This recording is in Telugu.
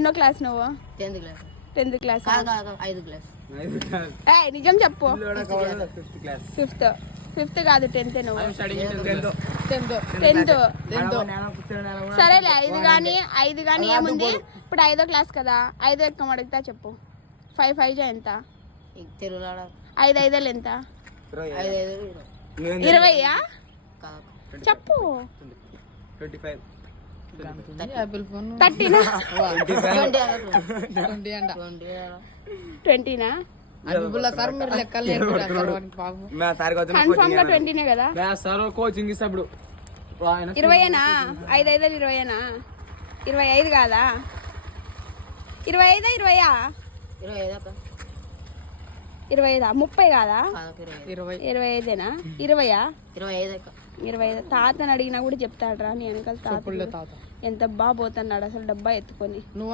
ఎన్నో క్లాస్ నువ్వు? 10th class. నిజం చెప్పు. 5th కాదు 10th. నువ్వు 10th. సరేలే 5 కానీ ఏముంది ఇప్పుడు 5వ క్లాస్ కదా. 5 ఎక్కం అడుగుతా చెప్పు. 5 5 ఎంత? 5 5 ఎంత? 20 చెప్పు. 30 20 కన్ఫర్మ్ గా 20 కదా. 20 5 5 20 25 కాదా? 25 20 30 కాదా? 25 25 తాతని అడిగినా కూడా చెప్తాడు రా. నీ వెనకాల తాత ఎంత బాగా పోతున్నాడు అసలు డబ్బా ఎత్తుకొని. నువ్వు